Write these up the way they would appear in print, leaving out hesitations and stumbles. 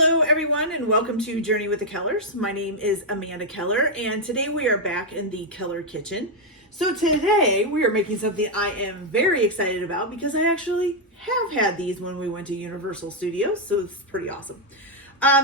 Hello everyone and welcome to Journey with the Kellers. My name is Amanda Keller and today we are back in the Keller kitchen. So today we are making something I am very excited about because I actually have had these when we went to Universal Studios, so it's pretty awesome.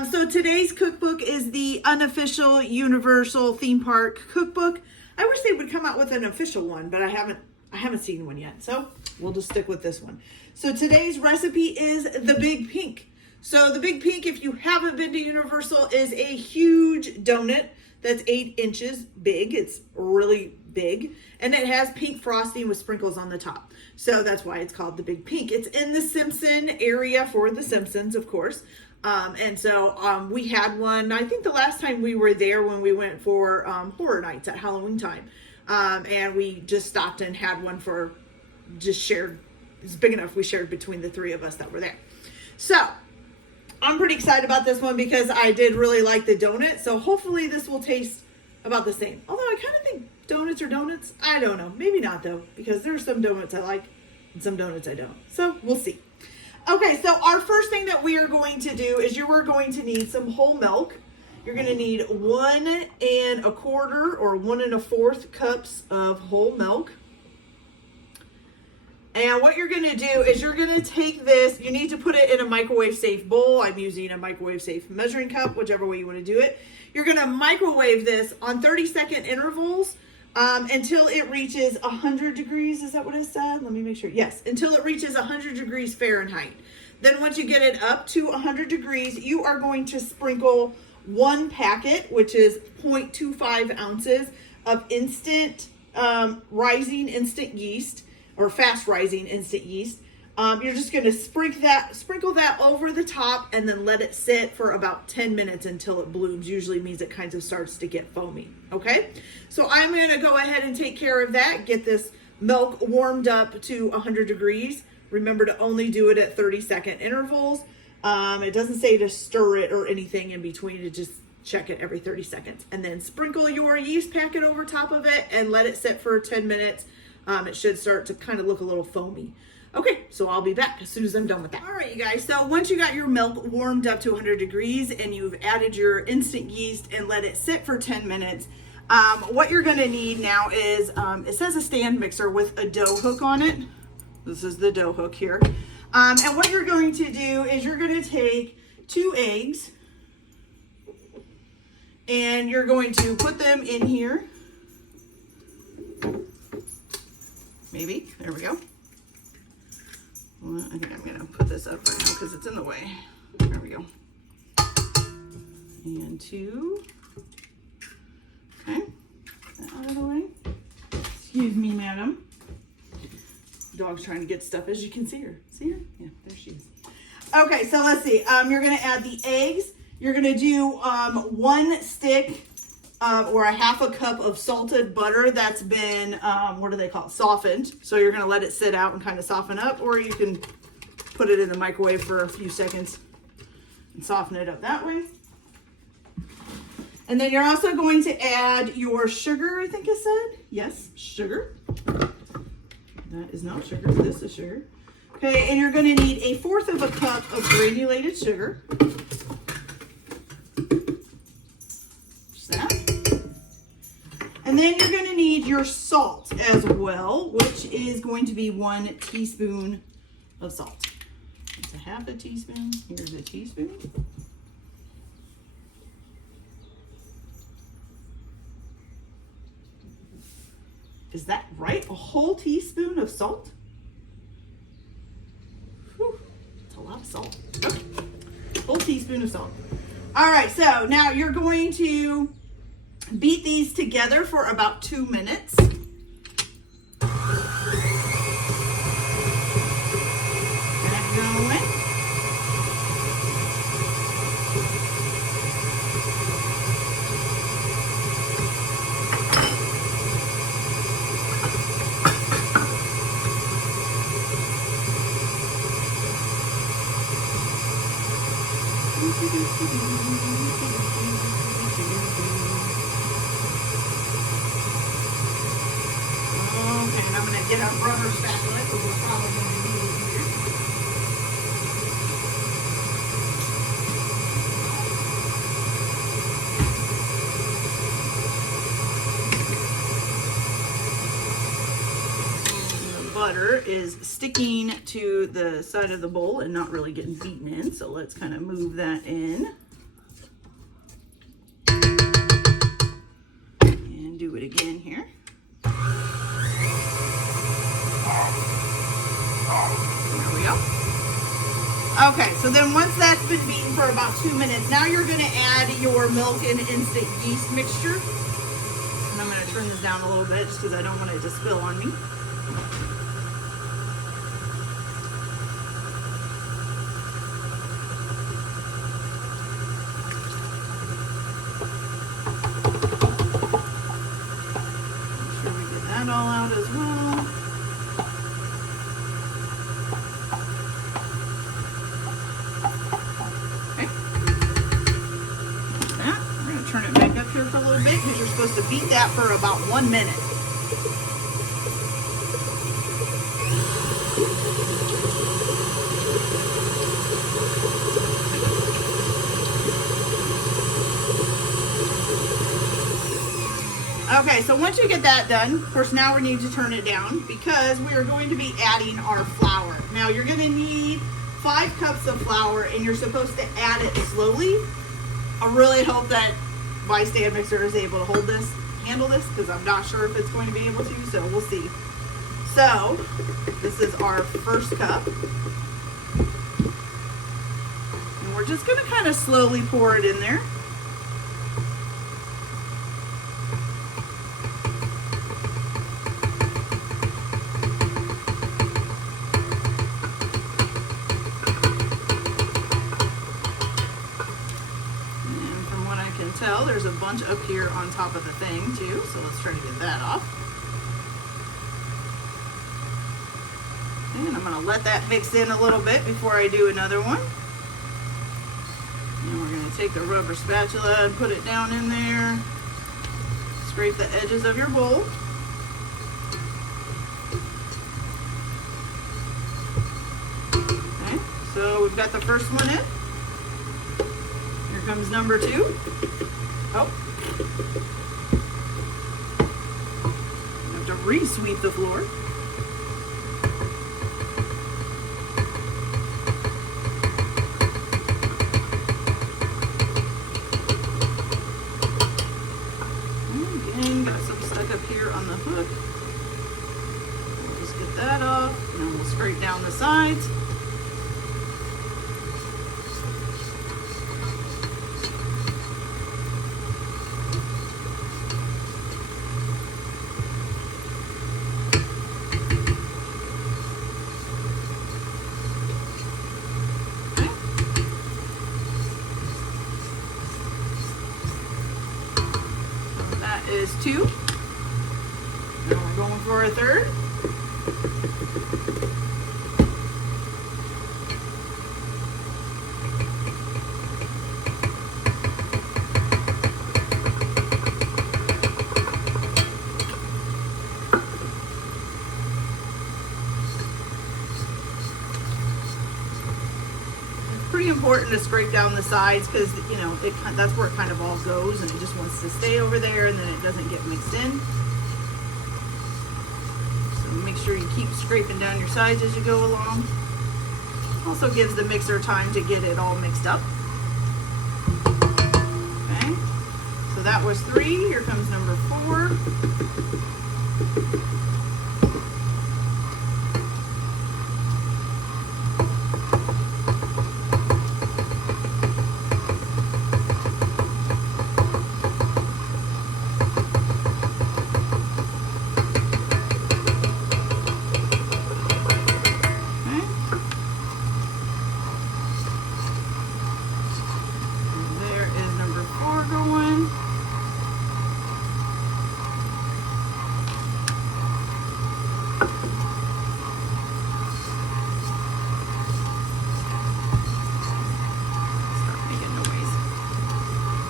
So today's cookbook is the unofficial Universal theme park cookbook. I wish they would come out with an official one, but I haven't seen one yet, so we'll just stick with this one. So today's recipe is the Big Pink. So the Big Pink, if you haven't been to Universal, is a huge donut that's 8 inches big. It's really big, and it has pink frosting with sprinkles on the top. So that's why it's called the Big Pink. It's in the Simpson area for the Simpsons, of course. We had one, I think the last time we were there when we went for horror nights at Halloween time. And we just stopped and had one for just shared. It's big enough we shared between the three of us that were there. So I'm pretty excited about this one because I did really like the donut. So hopefully this will taste about the same. Although I kind of think donuts are donuts. I don't know. Maybe not though, because there are some donuts I like and some donuts I don't. So we'll see. Okay, so our first thing that we are going to do is you are going to need some whole milk. You're going to need 1 1/4 or 1 1/4 cups of whole milk. And what you're going to do is you're going to take this, you need to put it in a microwave safe bowl. I'm using a microwave safe measuring cup, whichever way you want to do it. You're going to microwave this on 30-second intervals until it reaches 100 degrees. Is that what it said? Let me make sure. Yes, until it reaches 100 degrees Fahrenheit. Then once you get it up to 100 degrees, you are going to sprinkle 1 packet, which is 0.25 ounces of instant rising instant yeast, or fast rising instant yeast. You're just going to sprinkle that over the top and then let it sit for about 10 minutes until it blooms. Usually means it kind of starts to get foamy. Okay, so I'm going to go ahead and take care of that. Get this milk warmed up to 100 degrees. Remember to only do it at 30-second intervals. It doesn't say to stir it or anything in between. It just check it every 30 seconds. And then sprinkle your yeast packet over top of it and let it sit for 10 minutes. It should start to kind of look a little foamy. Okay, so I'll be back as soon as I'm done with that. All right, you guys, so once you got your milk warmed up to 100 degrees and you've added your instant yeast and let it sit for 10 minutes, what you're gonna need now is, it says a stand mixer with a dough hook on it. This is the dough hook here. And what you're going to do is you're gonna take 2 eggs and you're going to put them in here. Maybe, there we go. Well, I think I'm gonna put this up right now because it's in the way. There we go. And 2. Okay, get that out of the way. Excuse me, madam. Dog's trying to get stuff, as you can see her. See her? Yeah, there she is. Okay, so let's see. You're gonna add the eggs. You're gonna do 1 stick or a 1/2 cup of salted butter that's been, what do they call it? Softened. So you're gonna let it sit out and kind of soften up, or you can put it in the microwave for a few seconds and soften it up that way. And then you're also going to add your sugar, I think it said. Yes, sugar. That is not sugar, this is sugar. Okay, and you're gonna need 1/4 cup of granulated sugar. Just that. And then you're gonna need your salt as well, which is going to be 1 teaspoon of salt. It's a 1/2 teaspoon, here's a teaspoon. Is that right? A whole teaspoon of salt? Whew, that's a lot of salt. Okay. Whole teaspoon of salt. All right, so now you're going to beat these together for about 2 minutes. Get that going. Okay, and I'm going to get a rubber spatula because we're probably going to need it here. butter is sticking to the side of the bowl and not really getting beaten in. So let's kind of move that in. And do it again here. There we go. Okay, so then once that's been beaten for about 2 minutes, now you're going to add your milk and instant yeast mixture. And I'm going to turn this down a little bit just because I don't want it to spill on me. Make sure we get that all out as well. Turn it back up here for a little bit because you're supposed to beat that for about 1 minute. Okay, so once you get that done, of course now we need to turn it down because we are going to be adding our flour. Now you're going to need 5 cups of flour and you're supposed to add it slowly. I really hope that my stand mixer is able to handle this, because I'm not sure if it's going to be able to, so we'll see. So, this is our first cup. And we're just going to kind of slowly pour it in there. There's a bunch up here on top of the thing too, so let's try to get that off. And I'm going to let that mix in a little bit before I do another one. And we're going to take the rubber spatula and put it down in there. Scrape the edges of your bowl. Okay, so we've got the first one in. Here comes number 2. Oh. I have to re-sweep the floor. Again, got some stuck up here on the hook. We'll just get that off, and then we'll scrape down the sides. Is 2. Now we're going for a third. Pretty important to scrape down the sides because, you know, that's where it kind of all goes, and it just wants to stay over there and then it doesn't get mixed in. So make sure you keep scraping down your sides as you go along. Also gives the mixer time to get it all mixed up. Okay, so that was 3. Here comes number 4.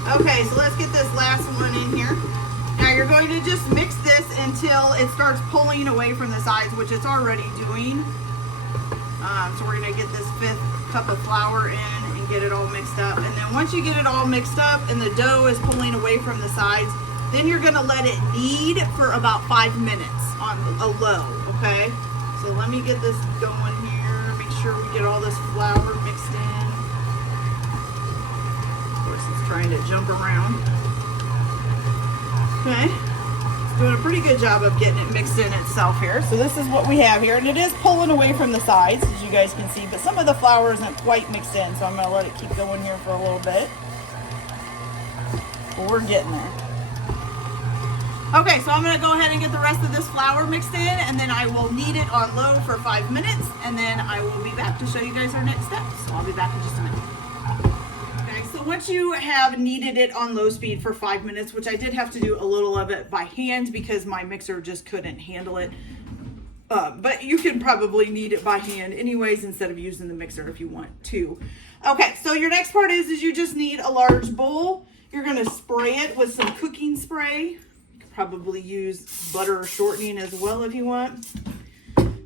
Okay, so let's get this last one in here. Now you're going to just mix this until it starts pulling away from the sides, which it's already doing. So we're going to get this 5th cup of flour in and get it all mixed up. And then once you get it all mixed up and the dough is pulling away from the sides, then you're going to let it knead for about 5 minutes on a low, okay? So so let me get this going here. Make sure we get all this flour mixed in. Of course, it's trying to jump around. Okay. It's doing a pretty good job of getting it mixed in itself here. So this is what we have here, and it is pulling away from the sides, as you guys can see, but some of the flour isn't quite mixed in, so I'm going to let it keep going here for a little bit. But we're getting there. Okay, so I'm going to go ahead and get the rest of this flour mixed in, and then I will knead it on low for 5 minutes, and then I will be back to show you guys our next steps. So I'll be back in just a minute. Okay, so once you have kneaded it on low speed for 5 minutes, which I did have to do a little of it by hand because my mixer just couldn't handle it. But you can probably knead it by hand anyways instead of using the mixer if you want to. Okay, so your next part is you just need a large bowl. You're going to spray it with some cooking spray. Probably use butter or shortening as well if you want. So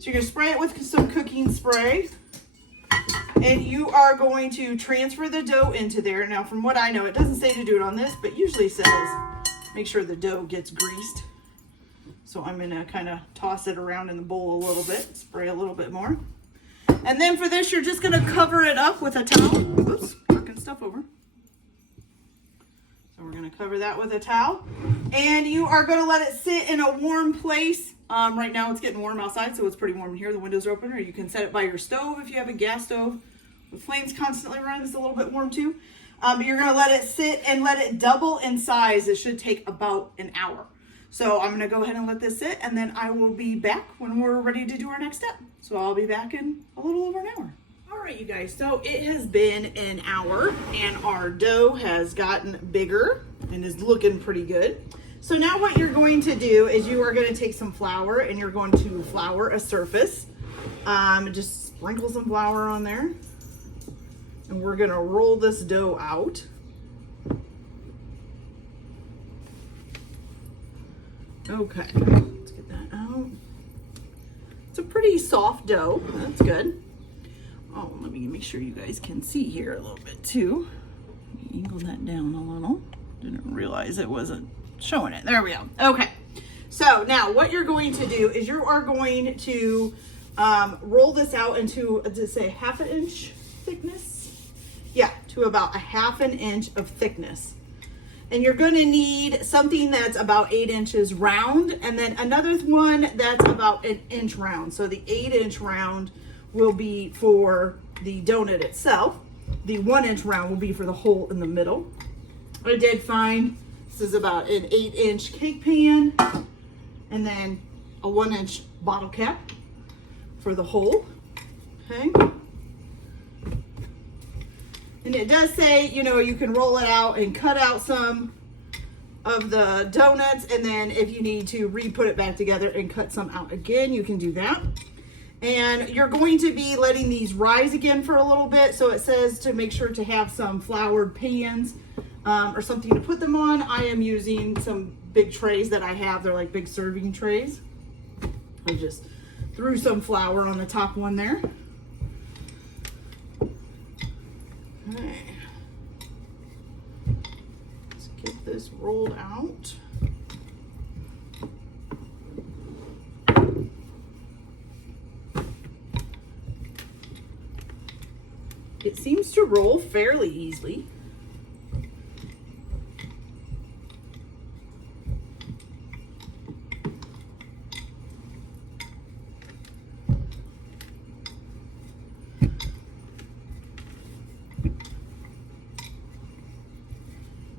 you're going to spray it with some cooking spray, and you are going to transfer the dough into there. Now from what I know, it doesn't say to do it on this, but usually says make sure the dough gets greased. So I'm going to kind of toss it around in the bowl a little bit, spray a little bit more. And then for this, you're just going to cover it up with a towel. Oops, knocking stuff over. So we're going to cover that with a towel, and you are going to let it sit in a warm place. Right now it's getting warm outside, so it's pretty warm in here. The windows are open, or you can set it by your stove if you have a gas stove with flames constantly running. It's a little bit warm too. But you're going to let it sit and let it double in size. It should take about an hour. So I'm going to go ahead and let this sit, and then I will be back when we're ready to do our next step. So I'll be back in a little over an hour. All right, you guys, so it has been an hour and our dough has gotten bigger and is looking pretty good. So now what you're going to do is you are going to take some flour and you're going to flour a surface. Just sprinkle some flour on there. And we're going to roll this dough out. Okay, let's get that out. It's a pretty soft dough. That's good. Oh, let me make sure you guys can see here a little bit too. Let me angle that down a little. Didn't realize it wasn't showing it. There we go. Okay. So now what you're going to do is you are going to roll this out into, let's say, 1/2 inch thickness. Yeah, to about 1/2 inch of thickness. And you're going to need something that's about 8 inches round, and then another one that's about 1 inch round. So the 8-inch round will be for the donut itself. The 1-inch round will be for the hole in the middle. I did find this is about an 8-inch cake pan, and then a 1-inch bottle cap for the hole. Okay. And it does say, you know, you can roll it out and cut out some of the donuts, and then if you need to re-put it back together and cut some out again, you can do that. And you're going to be letting these rise again for a little bit. So it says to make sure to have some floured pans or something to put them on. I am using some big trays that I have. They're like big serving trays. I just threw some flour on the top one there. Okay. Let's get this rolled out. It seems to roll fairly easily.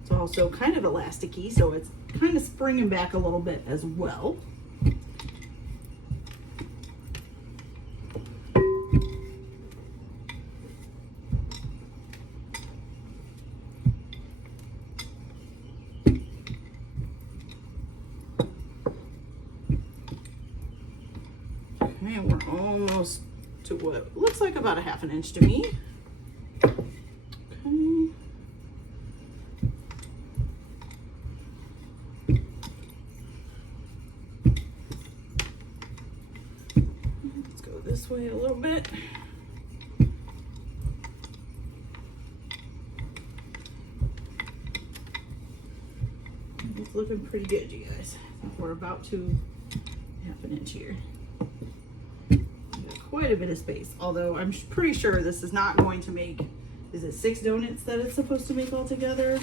It's also kind of elasticy, so it's kind of springing back a little bit as well. And we're almost to what looks like about 1/2 inch to me. Okay. Let's go this way a little bit. It's looking pretty good, you guys. I think we're about to 1/2 inch here. quite a bit of space, although I'm pretty sure this is not going to make, is it 6 donuts that it's supposed to make all together?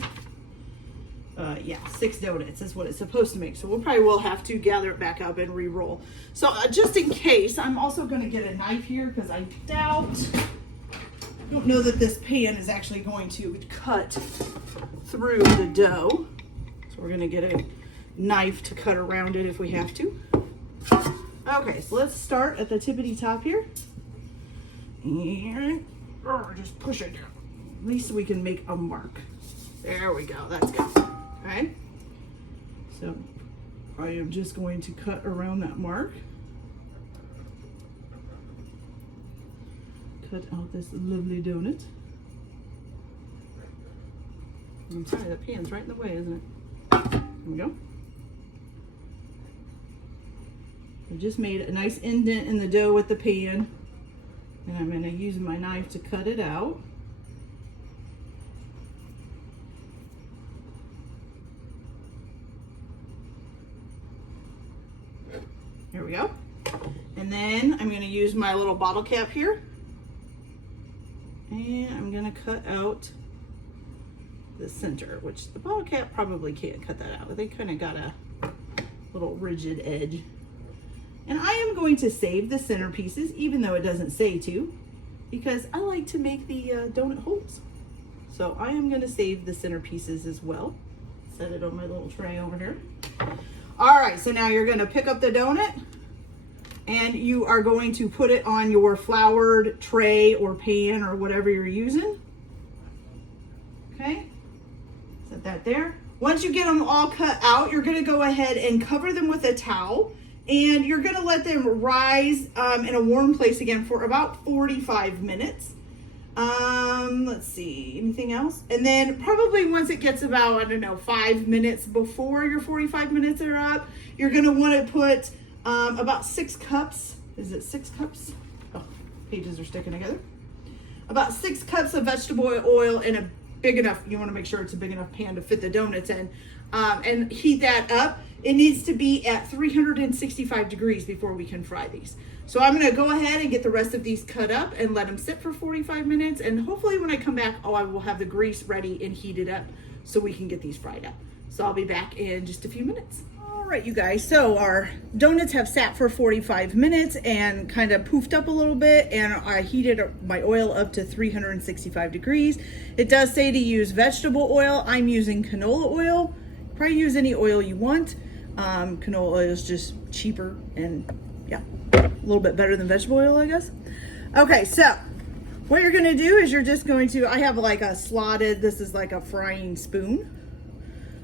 Yeah, 6 donuts is what it's supposed to make. So we'll probably will have to gather it back up and re-roll. So just in case, I'm also going to get a knife here because I don't know that this pan is actually going to cut through the dough. So we're going to get a knife to cut around it if we have to. Okay, so let's start at the tippity top here. And just push it down. At least we can make a mark. There we go, that's good. Okay, so I am just going to cut around that mark. Cut out this lovely donut. I'm sorry, that pan's right in the way, isn't it? There we go. I just made a nice indent in the dough with the pan, and I'm going to use my knife to cut it out. There we go. And then I'm going to use my little bottle cap here, and I'm going to cut out the center, which the bottle cap probably can't cut that out. They kind of got a little rigid edge. And I am going to save the center pieces, even though it doesn't say to, because I like to make the donut holes. So I am going to save the center pieces as well. Set it on my little tray over here. All right, so now you're going to pick up the donut and you are going to put it on your floured tray or pan or whatever you're using. Okay, set that there. Once you get them all cut out, you're going to go ahead and cover them with a towel. And you're gonna let them rise in a warm place again for about 45 minutes. Let's see, anything else? And then probably once it gets about, I don't know, 5 minutes before your 45 minutes are up, you're gonna wanna put about 6 cups, is it 6 cups? Oh, pages are sticking together. About 6 cups of vegetable oil in a big enough, you wanna make sure it's a big enough pan to fit the donuts in, and heat that up. It needs to be at 365 degrees before we can fry these. So I'm gonna go ahead and get the rest of these cut up and let them sit for 45 minutes. And hopefully when I come back, I will have the grease ready and heated up so we can get these fried up. So I'll be back in just a few minutes. All right, you guys, so our donuts have sat for 45 minutes and kind of poofed up a little bit, and I heated my oil up to 365 degrees. It does say to use vegetable oil. I'm using canola oil. Probably use any oil you want. Canola oil is just cheaper and yeah, a little bit better than vegetable oil, I guess. Okay, so what you're gonna do is you're just going to, I have like a slotted, this is like a frying spoon.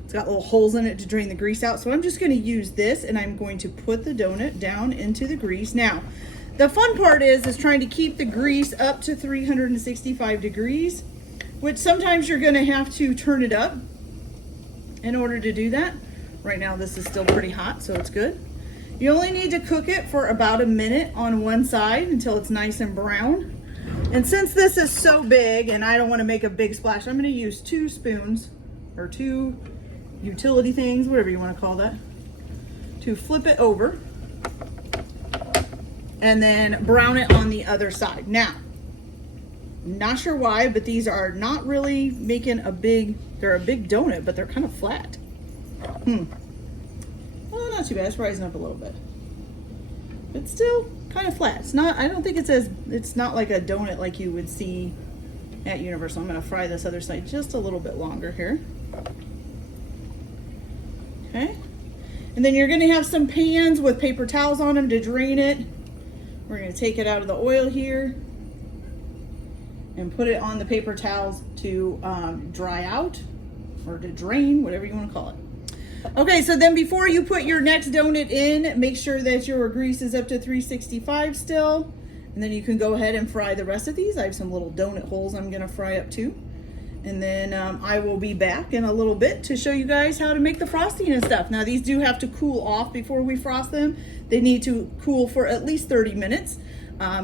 It's got little holes in it to drain the grease out. So I'm just gonna use this and I'm going to put the donut down into the grease. Now, the fun part is trying to keep the grease up to 365 degrees, which sometimes you're gonna have to turn it up in order to do that. Right now this is still pretty hot, so it's good. You only need to cook it for about a minute on one side until it's nice and brown. And since this is so big and I don't want to make a big splash, I'm going to use 2 spoons or 2 utility things, whatever you want to call that, to flip it over and then brown it on the other side. Now, not sure why, but these are not really making a big, they're a big donut, but they're kind of flat. Well, not too bad. It's rising up a little bit. It's still kind of flat. It's not, I don't think it's not like a donut like you would see at Universal. I'm going to fry this other side just a little bit longer here. Okay. And then you're going to have some pans with paper towels on them to drain it. We're going to take it out of the oil here and put it on the paper towels to dry out or to drain, whatever you want to call it. Okay, so then before you put your next donut in, make sure that your grease is up to 365 still. And then you can go ahead and fry the rest of these. I have some little donut holes I'm gonna fry up too. And then I will be back in a little bit to show you guys how to make the frosting and stuff. Now these do have to cool off before we frost them. They need to cool for at least 30 minutes.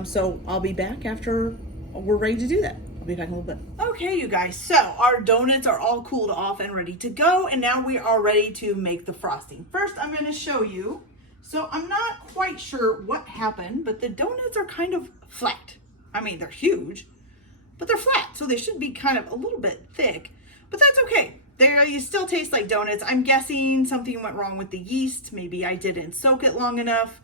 So I'll be back after we're ready to do that. I'll be back in a little bit. Okay, you guys, so our donuts are all cooled off and ready to go, and now we are ready to make the frosting. First, I'm going to show you So I'm not quite sure what happened, but the donuts are kind of flat. I mean, they're huge, but they're flat, so they should be kind of a little bit thick, but that's okay. You still taste like donuts. I'm guessing something went wrong with the yeast. Maybe I didn't soak it long enough,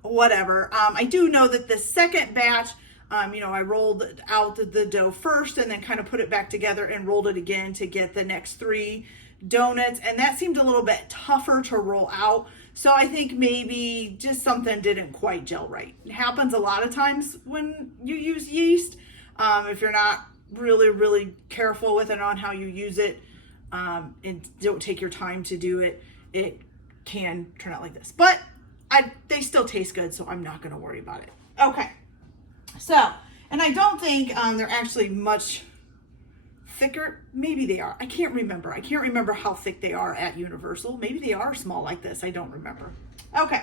whatever. I do know that the second batch, I rolled out the dough first and then kind of put it back together and rolled it again to get the next 3 donuts. And that seemed a little bit tougher to roll out. So I think maybe just something didn't quite gel right. It happens a lot of times when you use yeast. If you're not really, really careful with it on how you use it, and don't take your time to do it, it can turn out like this. But they still taste good, so I'm not going to worry about it. Okay. So, and I don't think they're actually much thicker. Maybe they are. I can't remember. I can't remember how thick they are at Universal. Maybe they are small like this. I don't remember. Okay.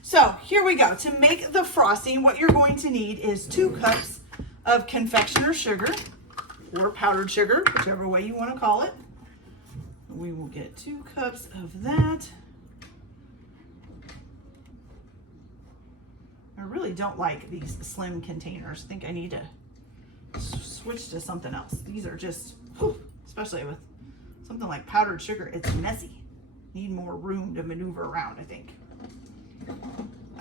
So here we go. To make the frosting, what you're going to need is 2 cups of confectioner's sugar or powdered sugar, whichever way you want to call it. We will get 2 cups of that. I really don't like these slim containers. I think I need to switch to something else. These are just, especially with something like powdered sugar, it's messy. Need more room to maneuver around, I think.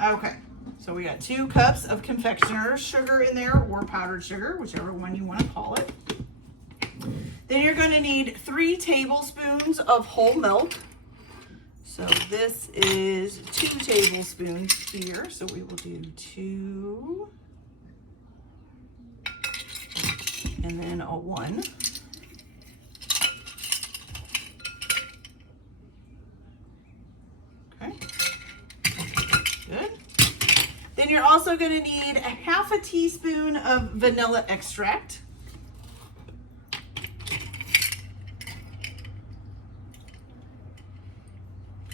Okay, so we got 2 cups of confectioner's sugar in there, or powdered sugar, whichever one you want to call it. Then you're going to need 3 tablespoons of whole milk. So this is 2 tablespoons here. So we will do 2 and then a 1. Okay, good. Then you're also going to need a half a teaspoon of vanilla extract.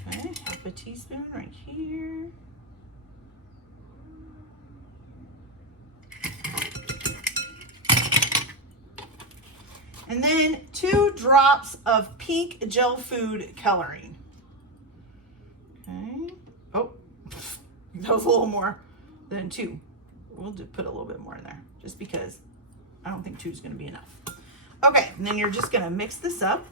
Okay, half a teaspoon right here. And then 2 drops of pink gel food coloring. Okay. Oh, that was a little more than 2. We'll just put a little bit more in there just because I don't think 2 is going to be enough. Okay, and then you're just going to mix this up.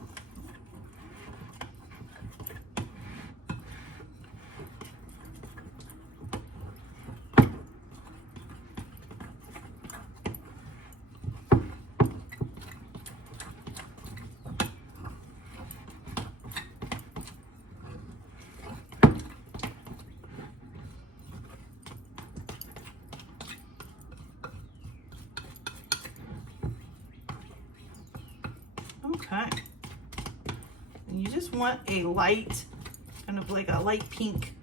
Okay, and you just want a light, kind of like a light pink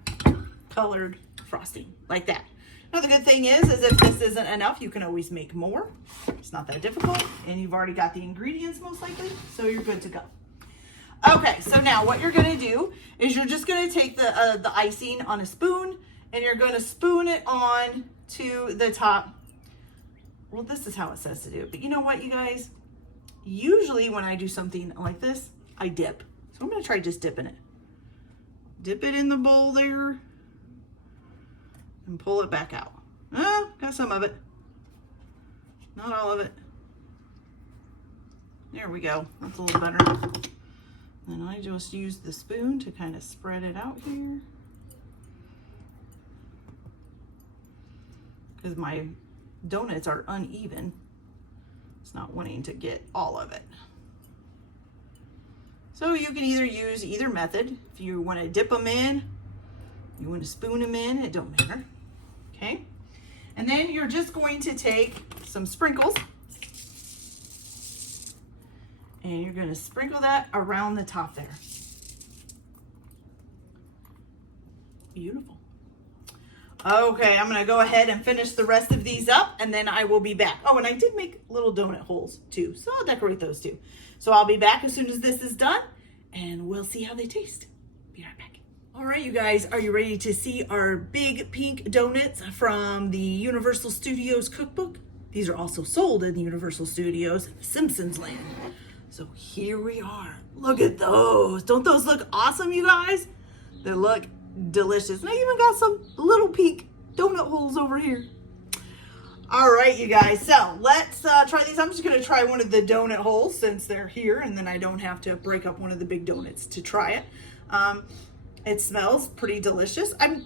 colored frosting, like that. Now the good thing is if this isn't enough, you can always make more. It's not that difficult, and you've already got the ingredients most likely, so you're good to go. Okay, so now what you're gonna do is you're just gonna take the icing on a spoon, and you're gonna spoon it on to the top. Well, this is how it says to do it, but you know what, you guys? Usually when I do something like this, I dip. So I'm going to try just dipping it. Dip it in the bowl there and pull it back out. Got some of it. Not all of it. There we go. That's a little better. And I just use the spoon to kind of spread it out here. Because my donuts are uneven. It's not wanting to get all of it. So you can either use either method. If you want to dip them in, you want to spoon them in, it don't matter. Okay. And then you're just going to take some sprinkles and you're going to sprinkle that around the top there. Beautiful. Okay, I'm going to go ahead and finish the rest of these up, and then I will be back. Oh, and I did make little donut holes too, so I'll decorate those too. So I'll be back as soon as this is done, and we'll see how they taste. Be right back. All right, you guys, are you ready to see our big pink donuts from the Universal Studios cookbook? These are also sold in the Universal Studios Simpsons land. So here we are. Look at those. Don't those look awesome, you guys? They look delicious. And I even got some little peak donut holes over here. All right, you guys, so let's try these. I'm just going to try one of the donut holes since they're here, and then I don't have to break up one of the big donuts to try it. It smells pretty delicious. I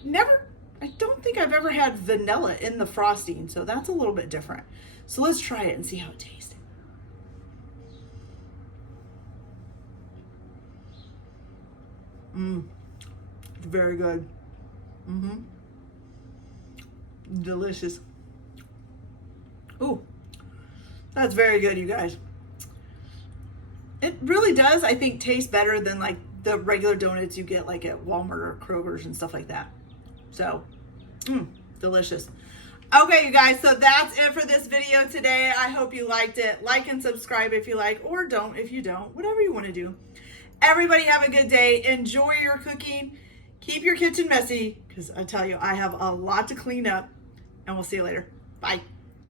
don't think I've ever had vanilla in the frosting, so that's a little bit different. So let's try it and see how it tastes. Very good. Delicious. Ooh, that's very good, you guys. It really does, I think, taste better than like the regular donuts you get like at Walmart or Kroger's and stuff like that. So, delicious. Okay, you guys, so that's it for this video today. I hope you liked it. Like and subscribe if you like, or don't if you don't, whatever you want to do. Everybody have a good day. Enjoy your cooking. Keep your kitchen messy, because I tell you, I have a lot to clean up, and we'll see you later. Bye.